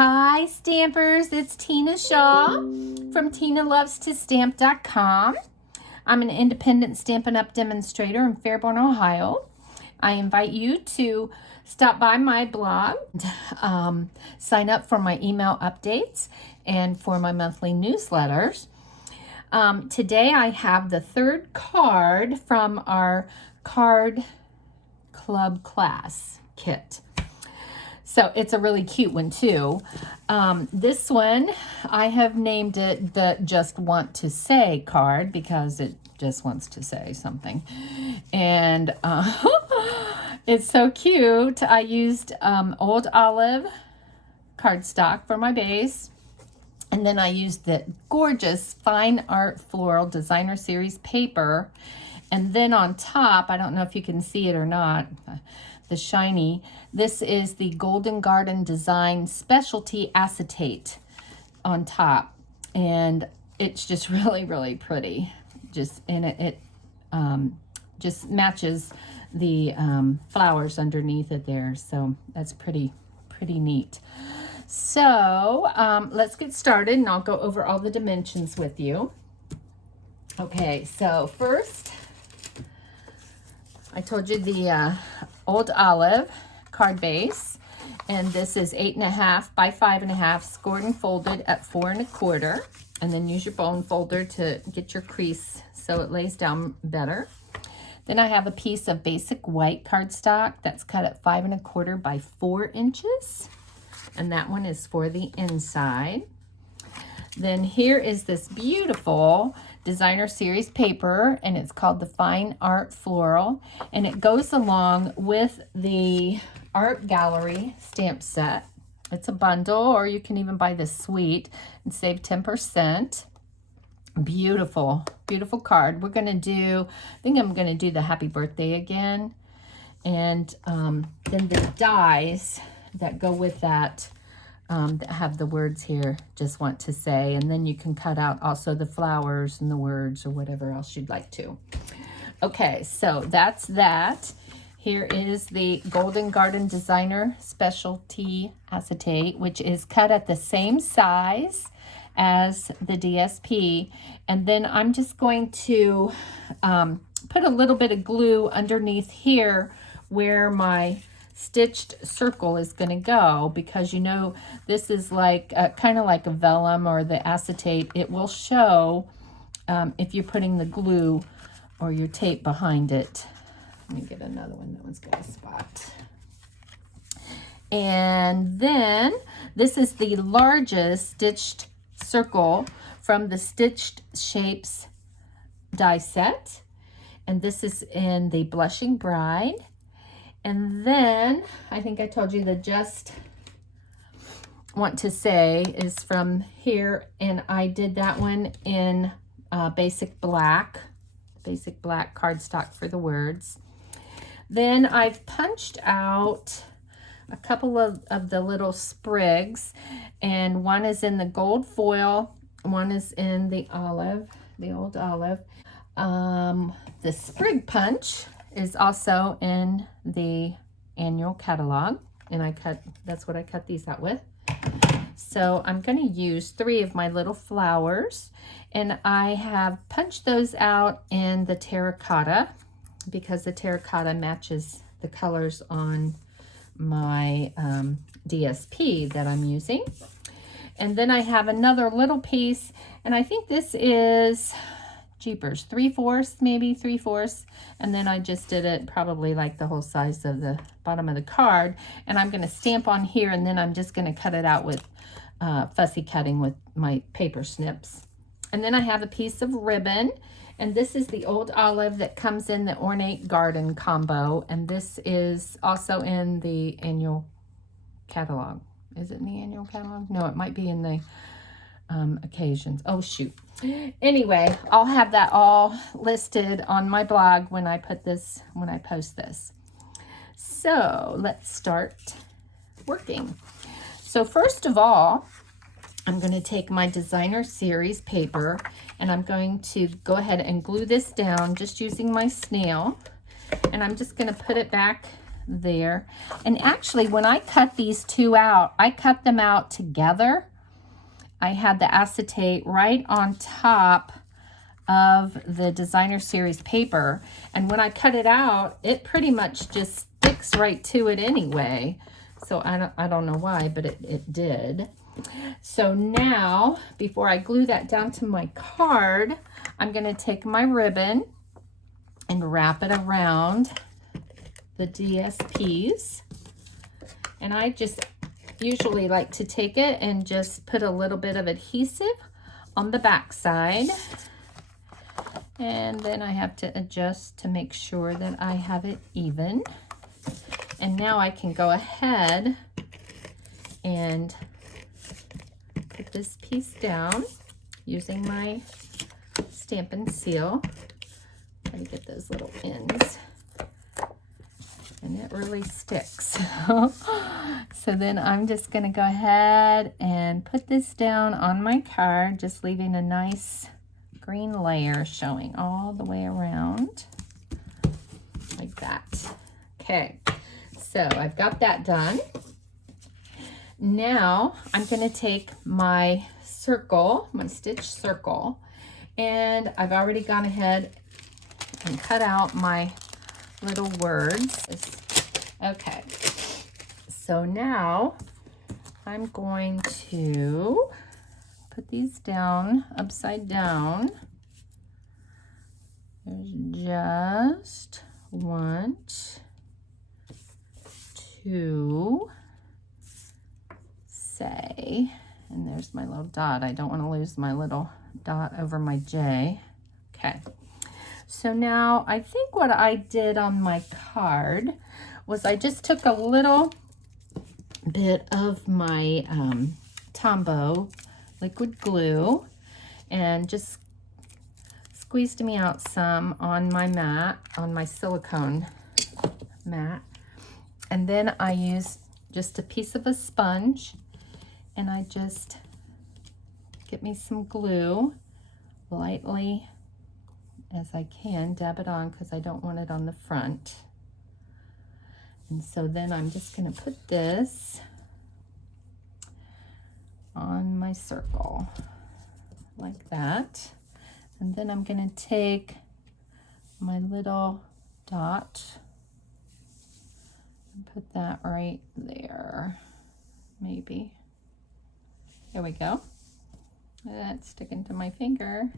Hi Stampers, it's Tina Shaw from TinaLovesToStamp.com. I'm an independent Stampin' Up! Demonstrator in Fairborn, Ohio. I invite you to stop by my blog, sign up for my email updates and for my monthly newsletters. Today I have the third card from our card club class kit. So it's a really cute one too. This one, I have named it the Just Want to Say card because it just wants to say something. And it's so cute. I used old olive cardstock for my base. And then I used the gorgeous Fine Art Floral Designer Series paper. And then on top, I don't know if you can see it or not, the shiny, this is the Golden Garden Design Specialty Acetate on top. And it's just really, really pretty. Just in it just matches the flowers underneath it there. So that's pretty neat. So let's get started and I'll go over all the dimensions with you. Okay, so first, I told you the old olive card base, and this is 8.5 by 5.5, scored and folded at 4 1/4, and then use your bone folder to get your crease so it lays down better. Then I have a piece of basic white cardstock that's cut at 5 1/4 by 4 inches, and that one is for the inside. Then here is this beautiful Designer Series paper, and it's called the Fine Art Floral, and it goes along with the Art Gallery stamp set. It's a bundle, or you can even buy this suite and save 10%. Beautiful, beautiful card. We're gonna do, I think I'm gonna do the happy birthday again, and then the dies that go with that that have the words here, Just Want to Say, and then you can cut out also the flowers and the words or whatever else you'd like to. Okay, so that's that. Here is the Golden Garden Designer Specialty Acetate, which is cut at the same size as the DSP, and then I'm just going to put a little bit of glue underneath here where my stitched circle is going to go, because you know this is like kind of like a vellum or the acetate. It will show if you're putting the glue or your tape behind it. Let me get another one. That one's got a spot. And then this is the largest stitched circle from the Stitched Shapes die set, and this is in the Blushing Bride. And then, I think I told you the Just Want to Say is from here, and I did that one in basic black cardstock for the words. Then I've punched out a couple of the little sprigs, and one is in the gold foil, one is in the olive, the old olive. The sprig punch is also in the annual catalog, and that's what I cut these out with. So I'm going to use 3 of my little flowers, and I have punched those out in the terracotta because the terracotta matches the colors on my DSP that I'm using. And then I have another little piece, and I think this is jeepers, 3/4, maybe 3/4, and then I just did it probably like the whole size of the bottom of the card, and I'm going to stamp on here, and then I'm just going to cut it out with fussy cutting with my paper snips. And then I have a piece of ribbon, and this is the old olive that comes in the Ornate Garden combo, and this is also in the annual catalog. Is it in the annual catalog? No, it might be in the occasions. Oh shoot. Anyway, I'll have that all listed on my blog when I post this. So let's start working. So first of all, I'm going to take my Designer Series paper, and I'm going to go ahead and glue this down just using my snail, and I'm just going to put it back there. And actually, when I cut these two out, I cut them out together. I had the acetate right on top of the designer series paper, and when I cut it out, it pretty much just sticks right to it anyway. So I don't know why, but it did. So now, before I glue that down to my card, I'm going to take my ribbon and wrap it around the DSPs. And I just usually like to take it and just put a little bit of adhesive on the back side. And then I have to adjust to make sure that I have it even. And now I can go ahead and put this piece down using my Stampin' Seal. Try to get those little ends. And it really sticks. So then I'm just going to go ahead and put this down on my card, just leaving a nice green layer showing all the way around like that. Okay, so I've got that done. Now I'm going to take my circle, my stitch circle, and I've already gone ahead and cut out my little words. Okay, so now I'm going to put these down upside down. There's just 1, 2, say, and there's my little dot. I don't want to lose my little dot over my J. Okay, so now I think what I did on my card was I just took a little bit of my Tombow liquid glue and just squeezed me out some on my mat, on my silicone mat. And then I used just a piece of a sponge, and I just get me some glue, lightly as I can, dab it on because I don't want it on the front. And so then I'm just going to put this on my circle like that. And then I'm going to take my little dot and put that right there, maybe. There we go. That's sticking to my finger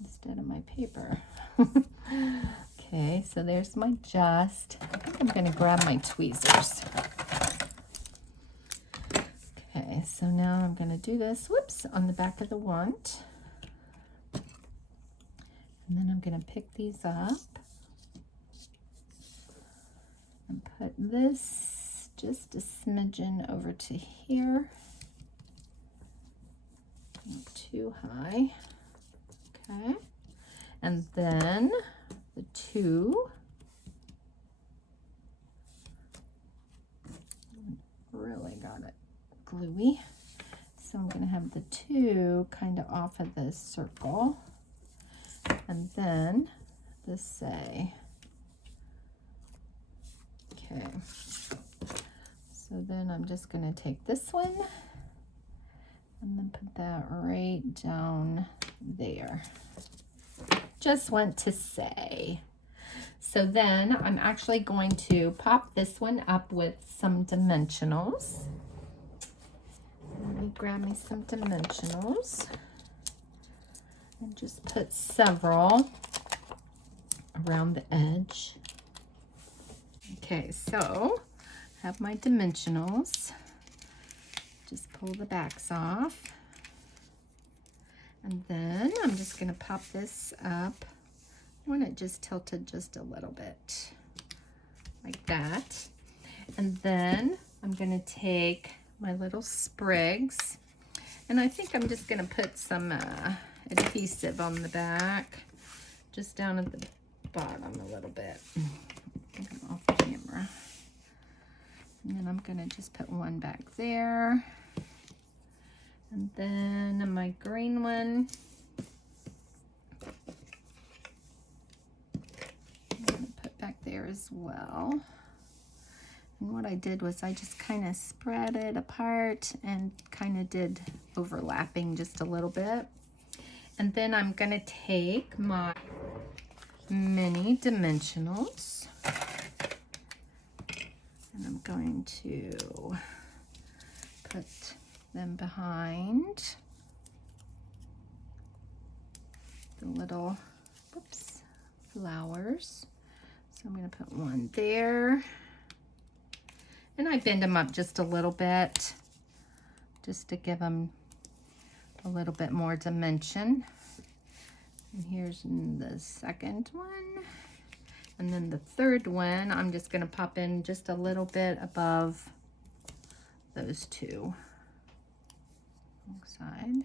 instead of my paper. Okay, so there's my just. I think I'm going to grab my tweezers. Okay, so now I'm going to do this, whoops, on the back of the want. And then I'm going to pick these up and put this just a smidgen over to here. Not too high. Okay. And then the 2. Really got it gluey. So I'm going to have the 2 kind of off of this circle. And then the say. Okay. So then I'm just going to take this one and then put that right down there. Just want to say. So then I'm actually going to pop this one up with some dimensionals. Let me grab me some dimensionals and just put several around the edge. Okay, so I have my dimensionals. Just pull the backs off. And then I'm just going to pop this up. I want it just tilted just a little bit like that. And then I'm going to take my little sprigs, and I think I'm just going to put some adhesive on the back, just down at the bottom a little bit. I'm off camera. And then I'm going to just put one back there. And then my green one, I'm going to put back there as well. And what I did was I just kind of spread it apart and kind of did overlapping just a little bit. And then I'm going to take my mini dimensionals and I'm going to put them behind the little, whoops, flowers. So I'm going to put one there. And I bend them up just a little bit, just to give them a little bit more dimension. And here's the second one. And then the third one, I'm just going to pop in just a little bit above those two. Wrong side.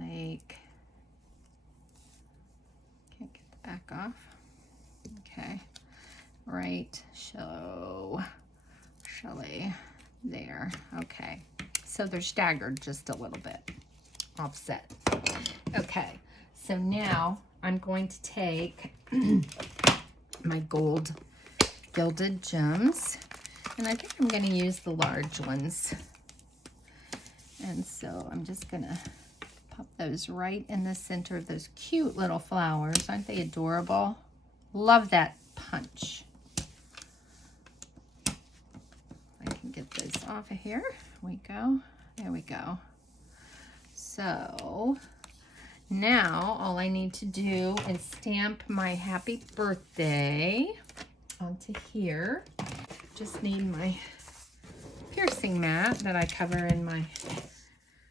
Like, can't get the back off. Okay. Right, Shelly, there. Okay, so they're staggered just a little bit, offset. Okay, so now I'm going to take my gold gilded gems, and I think I'm going to use the large ones. And so I'm just going to pop those right in the center of those cute little flowers. Aren't they adorable? Love that punch. Get those off of here. We go. There we go. So now all I need to do is stamp my happy birthday onto here. Just need my piercing mat that I cover in my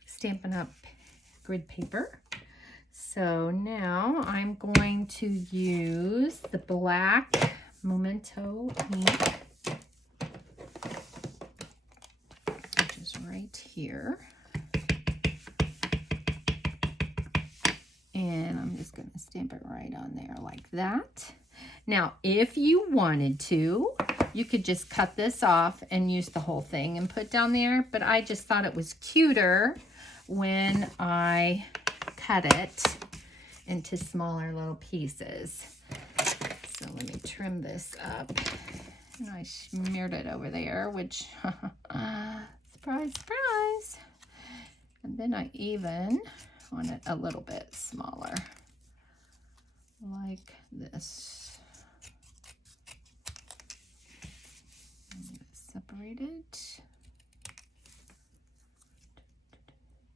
Stampin' Up grid paper. So now I'm going to use the black Memento ink, right here, and I'm just going to stamp it right on there like that. Now if you wanted to, you could just cut this off and use the whole thing and put down there, but I just thought it was cuter when I cut it into smaller little pieces. So let me trim this up, and I smeared it over there, which surprise, surprise. And then I even want it a little bit smaller, like this. I'm going to separate it.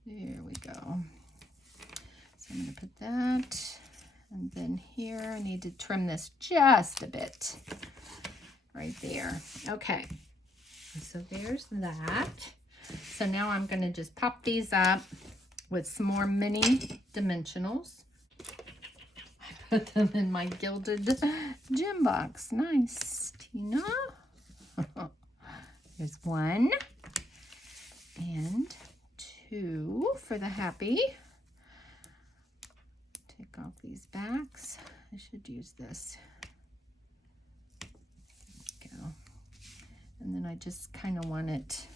There we go. So I'm going to put that, and then here I need to trim this just a bit right there. Okay, so there's that. So now I'm going to just pop these up with some more mini dimensionals. I put them in my gilded gem box. Nice, Tina. There's one and two for the happy. Take off these backs. I should use this. There we go. And then I just kind of want it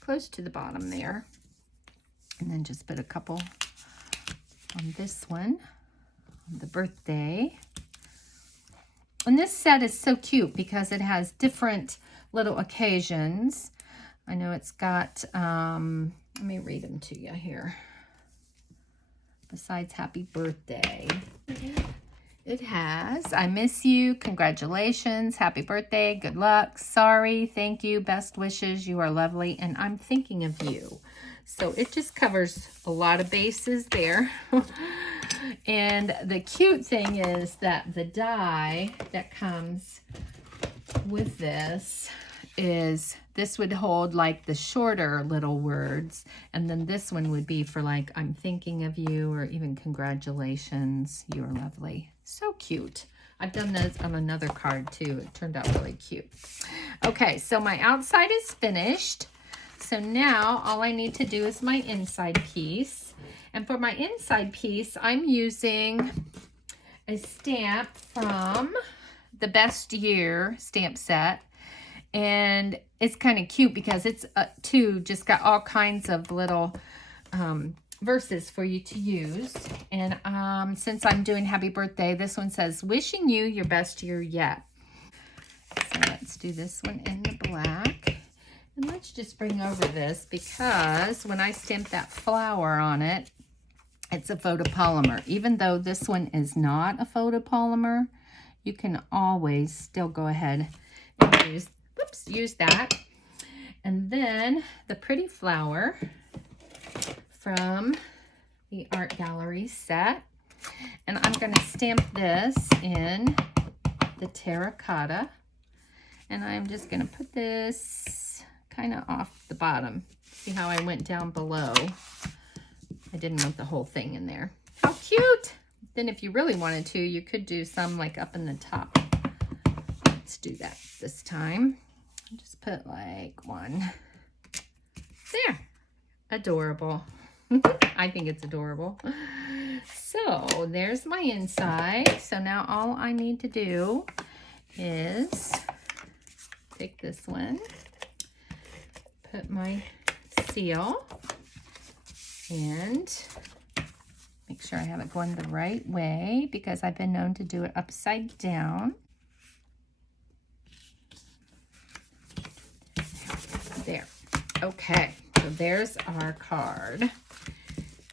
close to the bottom there. And then just put a couple on this one, on the birthday. And this set is so cute because it has different little occasions. I know it's got, let me read them to you here. Besides happy birthday, it has, I miss you, congratulations, happy birthday, good luck, sorry, thank you, best wishes, you are lovely, and I'm thinking of you. So it just covers a lot of bases there. And the cute thing is that the die that comes with this is, this would hold like the shorter little words, and then this one would be for like, I'm thinking of you, or even congratulations, you're lovely. So cute. I've done those on another card too. It turned out really cute. Okay, so my outside is finished. So now all I need to do is my inside piece. And for my inside piece, I'm using a stamp from the Best Year stamp set. And it's kind of cute because it's just got all kinds of little verses for you to use. And since I'm doing happy birthday, this one says, wishing you your best year yet. So let's do this one in the black. And let's just bring over this because when I stamp that flower on it, it's a photopolymer. Even though this one is not a photopolymer, you can always still go ahead and use that. And then the pretty flower from the art gallery set. And I'm going to stamp this in the terracotta. And I'm just going to put this kind of off the bottom. See how I went down below? I didn't want the whole thing in there. How cute! Then if you really wanted to, you could do some like up in the top. Let's do that this time. Just put like one. There. Adorable. I think it's adorable. So there's my inside. So now all I need to do is take this one, put my seal, and make sure I have it going the right way because I've been known to do it upside down. There. Okay, so there's our card.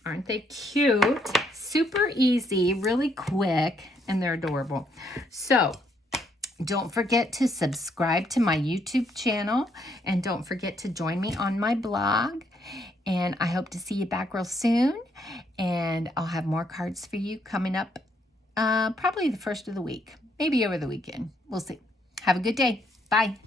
Aren't they cute? Super easy, really quick, and they're adorable. So don't forget to subscribe to my YouTube channel, and don't forget to join me on my blog. And I hope to see you back real soon. And I'll have more cards for you coming up probably the first of the week, maybe over the weekend. We'll see. Have a good day. Bye.